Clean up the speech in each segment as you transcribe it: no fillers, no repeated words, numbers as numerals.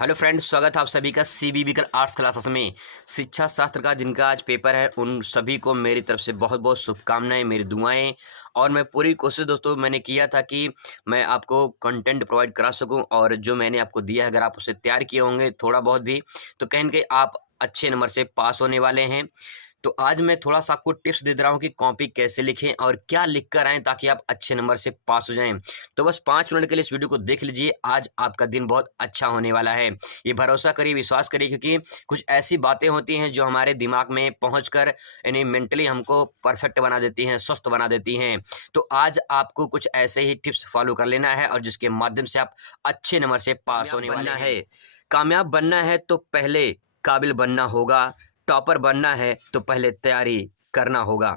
Hello friends, स्वागत है आप सभी का सीबीबीकल आर्ट्स क्लासेस में। शिक्षा शास्त्र का जिनका आज पेपर है उन सभी को मेरी तरफ से बहुत बहुत शुभकामनाएं, मेरी दुआएं। और मैं पूरी कोशिश दोस्तों मैंने किया था कि मैं आपको कंटेंट प्रोवाइड करा सकूं, और जो मैंने आपको दिया है अगर आप उसे तैयार किए होंगे थोड़ा बहुत भी तो कहीं न कहीं आप अच्छे नंबर से पास होने वाले हैं। तो आज मैं थोड़ा-सा आपको टिप्स दे दे रहा हूँ कि कॉपी कैसे लिखें और क्या लिख कर आएँ ताकि आप अच्छे नंबर से पास हो जाएँ। तो बस 5 मिनट के लिए इस वीडियो को देख लीजिए, आज आपका दिन बहुत अच्छा होने वाला है। ये भरोसा करिए, विश्वास करिए, क्योंकि कुछ ऐसी बातें होती हैं जो हमारे दिमाग में पहुँच कर यानी मेंटली हमको परफेक्ट बना देती हैं, स्वस्थ बना देती हैं। तो आज आपको कुछ ऐसे ही टिप्स फॉलो कर लेना है और जिसके माध्यम से आप अच्छे नंबर से पास होने वाले हैं। कामयाब बनना है तो पहले काबिल बनना होगा, टॉपर बनना है तो पहले तैयारी करना होगा।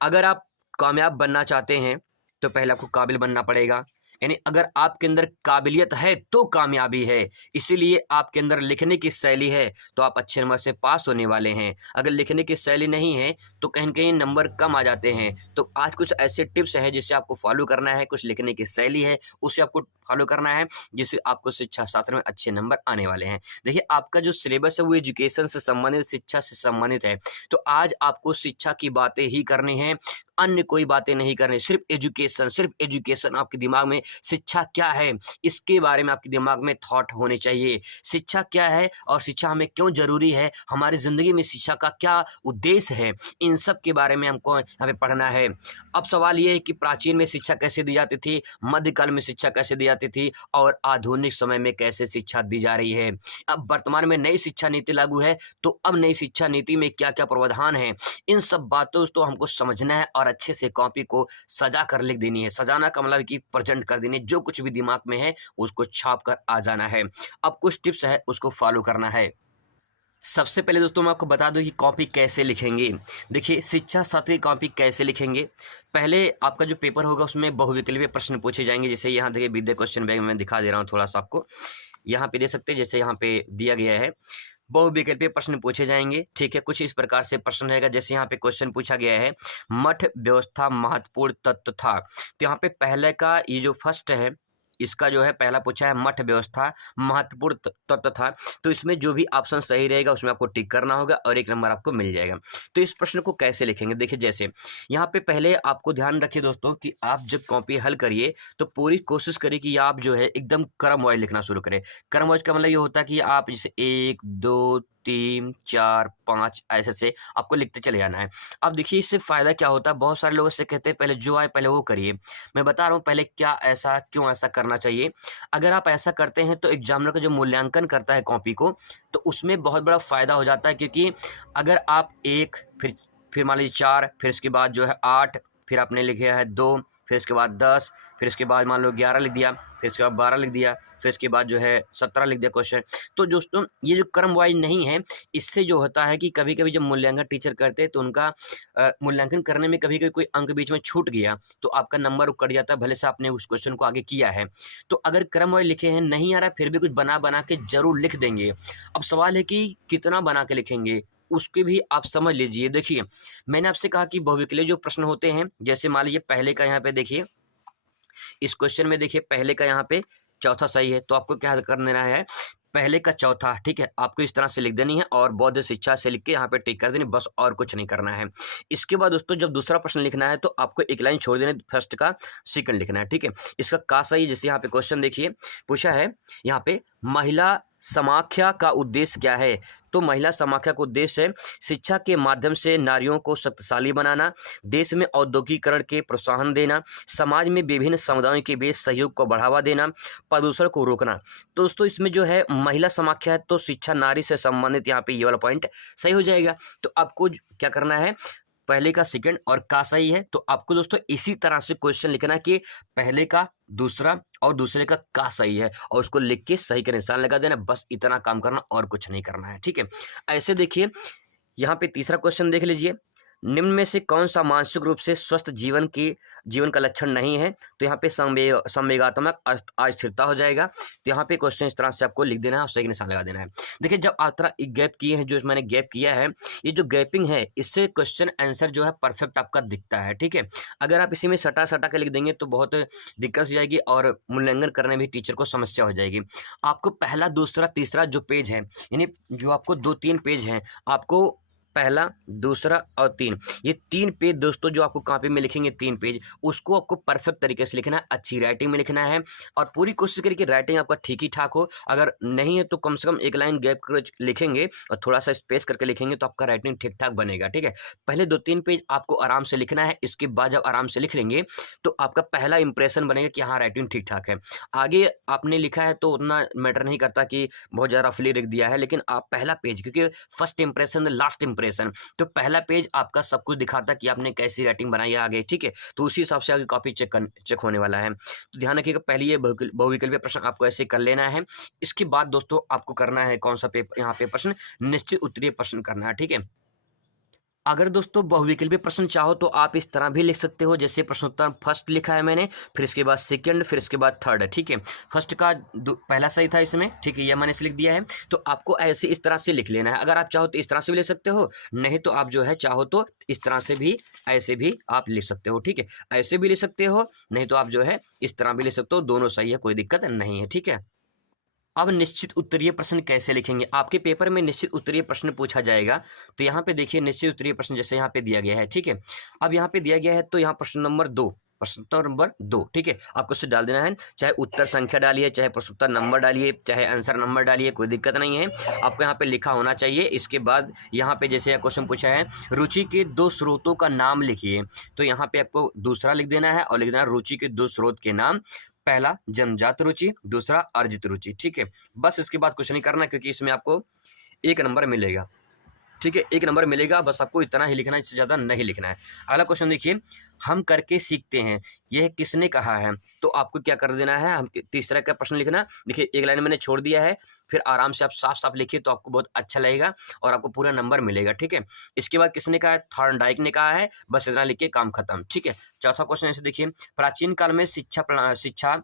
अगर आप कामयाब बनना चाहते हैं तो पहले आपको काबिल बनना पड़ेगा। यानी अगर आपके अंदर काबिलियत है तो कामयाबी है। इसीलिए आपके अंदर लिखने की शैली है तो आप अच्छे नंबर से पास होने वाले हैं। अगर लिखने की शैली नहीं है तो कहीं न कहीं नंबर कम आ जाते हैं। तो आज कुछ ऐसे टिप्स हैं जिसे आपको फॉलो करना है, कुछ लिखने की शैली है उसे आपको फॉलो करना है, जिससे आपको शिक्षा शास्त्र में अच्छे नंबर आने वाले हैं। देखिए, आपका जो सिलेबस है वो एजुकेशन से संबंधित, शिक्षा से संबंधित है। तो आज आपको शिक्षा की बातें ही करनी है, अन्य कोई बातें नहीं करनी। सिर्फ एजुकेशन आपके दिमाग में शिक्षा क्या है, इसके बारे में आपके दिमाग में थॉट होने चाहिए। शिक्षा क्या है और शिक्षा हमें क्यों ज़रूरी है, हमारी ज़िंदगी में शिक्षा का क्या उद्देश्य है, इन सब के बारे में हमको यहाँ पे पढ़ना है। अब सवाल ये है कि प्राचीन में शिक्षा कैसे दी जाती थी, मध्यकाल में शिक्षा कैसे दी जाती थी और आधुनिक समय में कैसे शिक्षा दी जा रही है। अब वर्तमान में नई शिक्षा नीति लागू है, तो अब नई शिक्षा नीति में क्या-क्या प्रावधान हैं, इन सब बातों को हमको समझना है और अच्छे से कॉपी को सजा कर लिख देनी है। सजाना का मतलब कि प्रेजेंट कर देनी है, जो कुछ भी दिमाग में है उसको छाप कर आ जाना है। अब कुछ टिप्स है उसको फॉलो करना है। सबसे पहले दोस्तों मैं आपको बता दूं कि कॉपी कैसे लिखेंगे। देखिए, शिक्षा शास्त्र की कॉपी कैसे लिखेंगे। पहले आपका जो पेपर होगा उसमें बहुविकल्पीय प्रश्न पूछे जाएंगे। जैसे यहाँ देखिए विद्या क्वेश्चन बैंक में दिखा दे रहा हूँ थोड़ा सा आपको, यहाँ पे दे सकते हैं। जैसे यहाँ पे दिया गया है, बहुविकल्पीय प्रश्न पूछे जाएंगे। ठीक है, कुछ इस प्रकार से प्रश्न रहेगा। जैसे यहाँ पे क्वेश्चन पूछा गया है, मठ व्यवस्था महत्वपूर्ण तत्व था। तो यहाँ पे पहले का ये जो फर्स्ट है, इसका जो है पहला पूछा है मठ व्यवस्था महत्वपूर्ण तत्व था। तो इसमें जो भी ऑप्शन सही रहेगा उसमें आपको टिक करना होगा और 1 नंबर आपको मिल जाएगा। तो इस प्रश्न को कैसे लिखेंगे, देखिए जैसे यहाँ पे पहले आपको ध्यान रखिए दोस्तों कि आप जब कॉपी हल करिए तो पूरी कोशिश करिए कि आप जो है एकदम क्रम वाइज लिखना शुरू करें। क्रम वाइज का मतलब ये होता है कि आप जैसे 1 2 3 4 5 ऐसे से आपको लिखते चले जाना है। अब देखिए इससे फ़ायदा क्या होता है, बहुत सारे लोग इससे कहते हैं पहले जो आए पहले वो करिए। मैं बता रहा हूँ पहले क्या ऐसा क्यों ऐसा करना चाहिए। अगर आप ऐसा करते हैं तो एग्जामिनर का जो मूल्यांकन करता है कॉपी को, तो उसमें बहुत बड़ा फ़ायदा हो जाता है। क्योंकि अगर आप 1 फिर मान लीजिए 4, फिर इसके बाद जो है 8, फिर आपने लिखा है 2, फिर इसके बाद 10, फिर इसके बाद मान लो 11 लिख दिया, फिर इसके बाद 12 लिख दिया, फिर इसके बाद जो है 17 लिख दिया क्वेश्चन। तो दोस्तों ये जो क्रम वाइज नहीं है, इससे जो होता है कि कभी-कभी जब मूल्यांकन टीचर करते हैं तो उनका मूल्यांकन करने में कभी-कभी कोई अंक बीच में छूट गया तो आपका नंबर कट जाता है, भले से आपने उस क्वेश्चन को आगे किया है। तो अगर क्रम वाइज लिखे हैं, नहीं आ रहा है, फिर भी कुछ बना-बना के ज़रूर लिख देंगे। अब सवाल है कि कितना बना के लिखेंगे, उसकी भी आप समझ लीजिए। देखिए, मैंने आपसे कहा कि बहुविकल्पीय जो प्रश्न होते हैं, जैसे मान लीजिए पहले का यहाँ पे देखिए, इस क्वेश्चन में देखिए पहले का यहाँ पे चौथा सही है, तो आपको क्या कर देना है, पहले का चौथा, ठीक है, आपको इस तरह से लिख देनी है और बौद्ध शिक्षा से लिख के यहाँ पे टिक कर देनी, बस और कुछ नहीं करना है। इसके बाद दोस्तों जब दूसरा प्रश्न लिखना है तो आपको एक लाइन छोड़ देनी, फर्स्ट का सेकंड लिखना है। ठीक है, इसका का सही, जैसे यहाँ पे क्वेश्चन देखिए पूछा है, यहाँ पे महिला समाख्या का उद्देश्य क्या है। तो महिला समाख्या का उद्देश्य है शिक्षा के माध्यम से नारियों को शक्तिशाली बनाना, देश में औद्योगिकरण के प्रोत्साहन देना, समाज में विभिन्न समुदायों के बीच सहयोग को बढ़ावा देना, प्रदूषण को रोकना। तो दोस्तों इसमें जो है महिला समाख्या है तो शिक्षा नारी से संबंधित, यहाँ पे ये वाला पॉइंट सही हो जाएगा। तो आपको क्या करना है, पहले का सेकंड और का सही है, तो आपको दोस्तों इसी तरह से क्वेश्चन लिखना कि पहले का दूसरा और दूसरे का सही है और उसको लिख के सही का निशान लगा देना, बस इतना काम करना और कुछ नहीं करना है। ठीक है, ऐसे देखिए यहाँ पे तीसरा क्वेश्चन देख लीजिए, निम्न में से कौन सा मानसिक रूप से स्वस्थ जीवन का लक्षण नहीं है? तो यहाँ पे संवेगात्मक अस्थिरता हो जाएगा। तो यहाँ पे क्वेश्चन इस तरह से आपको लिख देना है और सही निशान लगा देना है। देखिए जब आप तरह एक गैप किए हैं, जो मैंने गैप किया है, ये जो गैपिंग है इससे क्वेश्चन आंसर जो है परफेक्ट आपका दिखता है, ठीक है। अगर आप इसी में सटा सटा के लिख देंगे तो बहुत दिक्कत हो जाएगी और मूल्यांकन करने में टीचर को समस्या हो जाएगी। आपको पहला, दूसरा, तीसरा जो पेज है, यानी जो आपको 2-3 पेज हैं, आपको पहला, दूसरा और 3, ये 3 पेज दोस्तों जो आपको कॉपी में लिखेंगे, 3 पेज, उसको आपको परफेक्ट तरीके से लिखना है, अच्छी राइटिंग में लिखना है और पूरी कोशिश करिए कि राइटिंग आपका ठीक ही ठाक हो। अगर नहीं है तो कम से कम एक लाइन गैप कर लिखेंगे और थोड़ा सा स्पेस करके लिखेंगे तो आपका राइटिंग ठीक ठाक बनेगा, ठीक है। पहले 2-3 पेज आपको आराम से लिखना है, इसके बाद जब आराम से लिख लेंगे तो आपका पहला इंप्रेशन बनेगा कि हाँ राइटिंग ठीक ठाक है। आगे आपने लिखा है तो उतना मैटर नहीं करता कि बहुत ज़्यादा रफली लिख दिया है, लेकिन आप पहला पेज, क्योंकि फर्स्ट इंप्रेशन लास्ट इंप्रेशन, तो पहला पेज आपका सब कुछ दिखाता कि आपने कैसी राइटिंग बनाई है आगे, ठीक है। तो उसी हिसाब से आगे कॉपी चेक होने वाला है। तो ध्यान रखिएगा, पहले ये बहुविकल्पीय प्रश्न आपको ऐसे कर लेना है। इसके बाद दोस्तों आपको करना है कौन सा पेपर, यहाँ पे प्रश्न निश्चित उत्तरीय प्रश्न करना है, ठीक है। अगर दोस्तों बहुविकल्पीय प्रश्न चाहो तो आप इस तरह भी लिख सकते हो, जैसे प्रश्नोत्तर फर्स्ट लिखा है मैंने, फिर इसके बाद सेकंड, फिर इसके बाद थर्ड, ठीक है। फर्स्ट का पहला सही था इसमें, ठीक है, यह मैंने इसे लिख दिया है। तो आपको ऐसे इस तरह से लिख लेना है। अगर आप चाहो तो इस तरह से भी लिख सकते हो, नहीं तो आप जो है चाहो तो इस तरह से भी, ऐसे भी आप लिख सकते हो, ठीक है। ऐसे भी लिख सकते हो, नहीं तो आप जो है इस तरह भी लिख सकते हो, दोनों सही है, कोई दिक्कत नहीं है, ठीक है। अब निश्चित उत्तरीय प्रश्न कैसे लिखेंगे? आपके पेपर में निश्चित उत्तरीय प्रश्न पूछा जाएगा। तो यहाँ पे देखिए निश्चित उत्तरीय प्रश्न जैसे यहाँ पे दिया गया है, ठीक है। अब यहाँ पे दिया गया है तो यहाँ प्रश्न नंबर 2, प्रश्नोत्तर नंबर 2, ठीक है, आपको इसे डाल देना है। चाहे उत्तर संख्या डालिए, चाहे प्रश्नोत्तर नंबर डालिए, चाहे आंसर नंबर डालिए, कोई दिक्कत नहीं है, आपको यहाँ पे लिखा होना चाहिए। इसके बाद यहाँ पे जैसे क्वेश्चन पूछा है, रुचि के 2 स्रोतों का नाम लिखिए, तो यहाँ पे आपको दूसरा लिख देना है और लिख देना है रुचि के 2 स्रोत के नाम। पहला जन्मजात रुचि, दूसरा अर्जित रुचि, ठीक है। बस इसके बाद कुछ नहीं करना, क्योंकि इसमें आपको 1 नंबर मिलेगा, ठीक है, 1 नंबर मिलेगा। बस आपको इतना ही लिखना है, इससे ज़्यादा नहीं लिखना है। अगला क्वेश्चन देखिए, हम करके सीखते हैं, यह किसने कहा है? तो आपको क्या कर देना है, हम तीसरा का प्रश्न लिखना। देखिए एक लाइन मैंने छोड़ दिया है, फिर आराम से आप साफ साफ लिखिए तो आपको बहुत अच्छा लगेगा और आपको पूरा नंबर मिलेगा, ठीक है। इसके बाद किसने कहा है? थॉर्नडाइक ने कहा है। बस इतना लिख के काम खत्म, ठीक है। चौथा क्वेश्चन ऐसे देखिए, प्राचीन काल में शिक्षा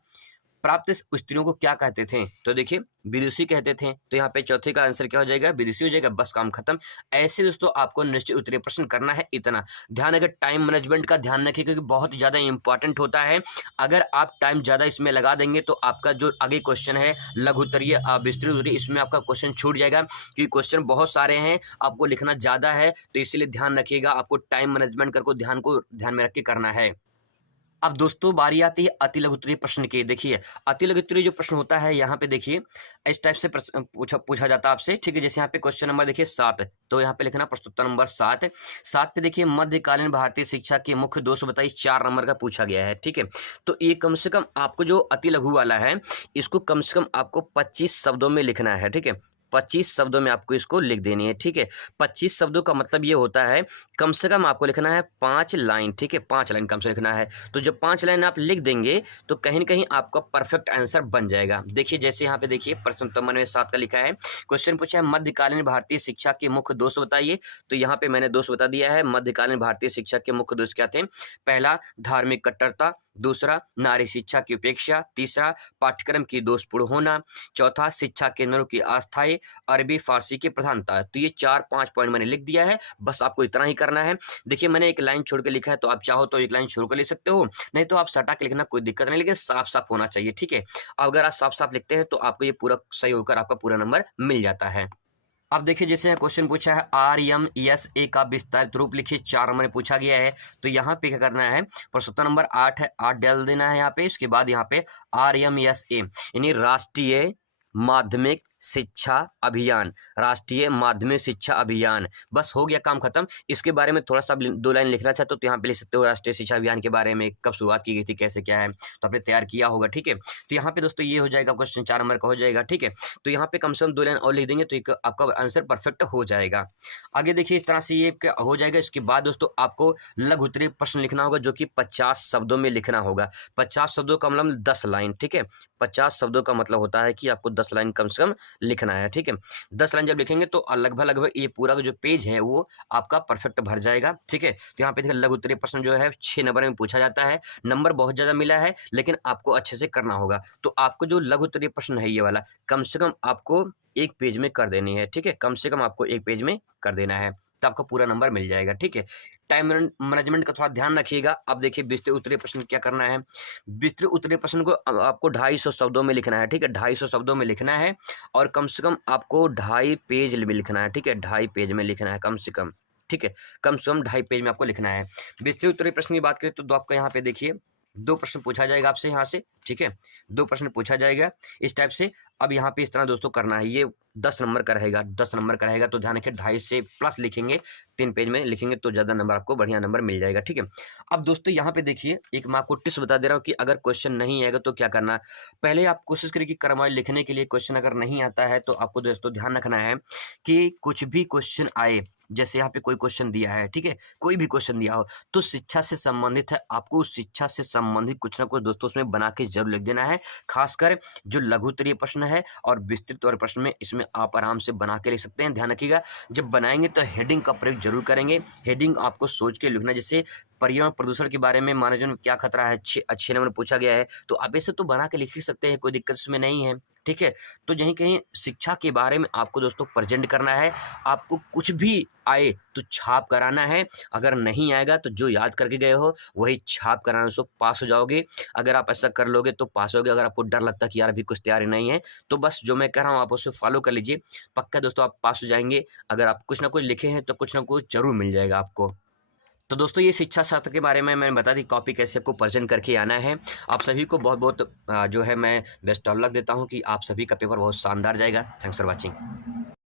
प्राप्त स्त्रियों को क्या कहते थे? तो देखिए विदुषी कहते थे। तो यहाँ पे चौथे का आंसर क्या हो जाएगा? विदुषी हो जाएगा। बस काम खत्म। ऐसे दोस्तों आपको निश्चित उत्तरीय प्रश्न करना है। इतना ध्यान, अगर टाइम मैनेजमेंट का ध्यान रखिए क्योंकि बहुत ज़्यादा इंपॉर्टेंट होता है। अगर आप टाइम ज़्यादा इसमें लगा देंगे तो आपका जो आगे क्वेश्चन है लघु उत्तरीय, विस्तृत उत्तरीय, इसमें आपका क्वेश्चन छूट जाएगा क्योंकि क्वेश्चन बहुत सारे हैं, आपको लिखना ज़्यादा है। तो इसलिए ध्यान रखिएगा, आपको टाइम मैनेजमेंट को ध्यान में रख के करना है। अब दोस्तों बारी आती है अति लघु उत्तरीय प्रश्न की। देखिए अति लघु उत्तरीय जो प्रश्न होता है यहाँ पे देखिए इस टाइप से पूछा जाता है आपसे, ठीक है। जैसे यहाँ पे क्वेश्चन नंबर देखिए 7, तो यहाँ पे लिखना प्रश्नोत्तर नंबर 7 पे देखिए मध्यकालीन भारतीय शिक्षा के मुख्य दोष बताइए, 4 नंबर का पूछा गया है, ठीक है। तो ये कम से कम आपको जो अति लघु वाला है इसको कम से कम आपको 25 शब्दों में लिखना है, ठीक है। 25 शब्दों में आपको इसको लिख देनी है, ठीक है। 25 शब्दों का मतलब ये होता है कम से कम आपको लिखना है 5 लाइन, ठीक है। 5 लाइन कम से लिखना है। तो जब 5 लाइन आप लिख देंगे तो कहीं ना कहीं आपका परफेक्ट आंसर बन जाएगा। देखिए जैसे यहाँ पे देखिए प्रश्न नंबर 7 का लिखा है, क्वेश्चन पूछा है मध्यकालीन भारतीय शिक्षा के मुख्य दोष बताइए। तो यहाँ पे मैंने दोष बता दिया है। मध्यकालीन भारतीय शिक्षा के मुख्य दोष क्या थे? पहला धार्मिक कट्टरता, दूसरा नारी शिक्षा की उपेक्षा, तीसरा पाठ्यक्रम की दोषपूर्ण होना, चौथा शिक्षा केंद्रों की अस्थायी अरबी फारसी की प्रधानता। तो ये 4-5 पॉइंट मैंने लिख दिया है, बस आपको इतना ही करना है। देखिए मैंने एक लाइन छोड़ के लिखा है, तो आप चाहो तो एक लाइन छोड़ कर लिख सकते हो, नहीं तो आप सटा के लिखना, कोई दिक्कत नहीं, लेकिन साफ साफ होना चाहिए, ठीक है। अगर आप साफ साफ लिखते हैं तो आपको ये पूरा सही होकर आपका पूरा नंबर मिल जाता है। अब देखिए जैसे क्वेश्चन पूछा है RMSA का विस्तारित रूप लिखिए, 4 नंबर में पूछा गया है। तो यहाँ पे क्या करना है, प्रश्नोत्तर नंबर 8 है, 8 डाल देना है यहाँ पे। इसके बाद यहाँ पे RMSA यानी राष्ट्रीय माध्यमिक शिक्षा अभियान, राष्ट्रीय माध्यमिक शिक्षा अभियान। बस हो गया, काम खत्म। इसके बारे में थोड़ा सा 2 लाइन लिखना चाहते हो तो यहाँ पे लिख सकते हो, राष्ट्रीय शिक्षा अभियान के बारे में कब शुरुआत की गई थी, कैसे क्या है, तो आपने तैयार किया होगा, ठीक है। तो यहाँ पे दोस्तों ये हो जाएगा, क्वेश्चन 4 नंबर का हो जाएगा, ठीक है। तो यहाँ पे कम से कम 2 लाइन और लिख देंगे तो आपका आंसर परफेक्ट हो जाएगा। आगे देखिए इस तरह से ये हो जाएगा। इसके बाद दोस्तों आपको लघु उत्तरीय प्रश्न लिखना होगा जो कि 50 शब्दों में लिखना होगा। 50 शब्दों का मतलब 10 लाइन, ठीक है। 50 शब्दों का मतलब होता है कि आपको 10 लाइन कम से कम लिखना है, ठीक है। 10 लाइन जब लिखेंगे तो लगभग लगभग ये पूरा जो पेज है वो आपका परफेक्ट भर जाएगा, ठीक है। तो यहाँ पे देखिए लघु उत्तरीय प्रश्न जो है 6 नंबर में पूछा जाता है। नंबर बहुत ज़्यादा मिला है, लेकिन आपको अच्छे से करना होगा। तो आपको जो लघु उत्तरीय प्रश्न है ये वाला, कम से कम आपको 1 पेज में कर देनी है, ठीक है। कम से कम आपको 1 पेज में कर देना है, तो आपको पूरा नंबर मिल जाएगा, ठीक है। टाइम मैनेजमेंट का थोड़ा ध्यान रखिएगा। अब देखिए विस्तृत उत्तरीय प्रश्न क्या करना है। विस्तृत उत्तरीय प्रश्न को आपको 250 शब्दों में लिखना है, ठीक है। 250 शब्दों में लिखना है और कम से कम आपको 2.5 पेज में लिखना है, ठीक है। 2.5 पेज में लिखना है कम से कम, ठीक है। कम से कम 2.5 पेज में आपको लिखना है। विस्तृत उत्तरीय प्रश्न की बात करें तो आपको यहाँ पे देखिए 2 प्रश्न पूछा जाएगा आपसे यहाँ से, ठीक है। 2 प्रश्न पूछा जाएगा इस टाइप से। अब यहाँ पे इस तरह दोस्तों करना है। ये 10 नंबर का रहेगा, 10 नंबर का रहेगा, तो ध्यान रखिए 2.5 से प्लस लिखेंगे, 3 पेज में लिखेंगे तो ज़्यादा नंबर आपको बढ़िया नंबर मिल जाएगा, ठीक है। अब दोस्तों यहाँ पे देखिए एक मैं आपको टिप्स बता दे रहा हूँ कि अगर क्वेश्चन नहीं आएगा तो क्या करना। पहले आप कोशिश करिए कि क्रमवार लिखने के लिए क्वेश्चन अगर नहीं आता है तो आपको दोस्तों ध्यान रखना है कि कुछ भी क्वेश्चन आए, जैसे यहाँ पे कोई क्वेश्चन दिया है, ठीक है, कोई भी क्वेश्चन दिया हो तो शिक्षा से संबंधित है, आपको उस शिक्षा से संबंधित कुछ ना कुछ दोस्तों उसमें बना के जरूर लिख देना है। खासकर जो लघु उत्तरीय प्रश्न है और विस्तृत वाले प्रश्न में इसमें आप आराम से बना के लिख सकते हैं। ध्यान रखिएगा जब बनाएंगे तो हेडिंग का प्रयोग जरूर करेंगे। हेडिंग आपको सोच के लिखना, जैसे पर्यावरण प्रदूषण के बारे में मानव जीवन में क्या खतरा है, अच्छे नंबर पूछा गया है तो आप ऐसे तो बना के लिख ही सकते हैं, कोई दिक्कत इसमें नहीं है, ठीक है। तो यहीं कहीं शिक्षा के बारे में आपको दोस्तों प्रेजेंट करना है। आपको कुछ भी आए तो छाप कराना है, अगर नहीं आएगा तो जो याद करके गए हो वही छाप कराना, सो पास हो जाओगे। अगर आप ऐसा कर लोगे तो पास होगे। अगर आपको डर लगता है कि यार अभी कुछ तैयारी नहीं है तो बस जो मैं कह रहा हूँ आप उसे फॉलो कर लीजिए, पक्का दोस्तों आप पास हो जाएंगे। अगर आप कुछ ना कुछ लिखे हैं तो कुछ ना कुछ जरूर मिल जाएगा आपको। तो दोस्तों ये शिक्षा शास्त्र के बारे में मैंने बता दी, कॉपी कैसे आपको प्रेजेंट करके आना है। आप सभी को बहुत बहुत जो है मैं बेस्ट ऑफ लक देता हूँ कि आप सभी का पेपर बहुत शानदार जाएगा। Thanks for watching.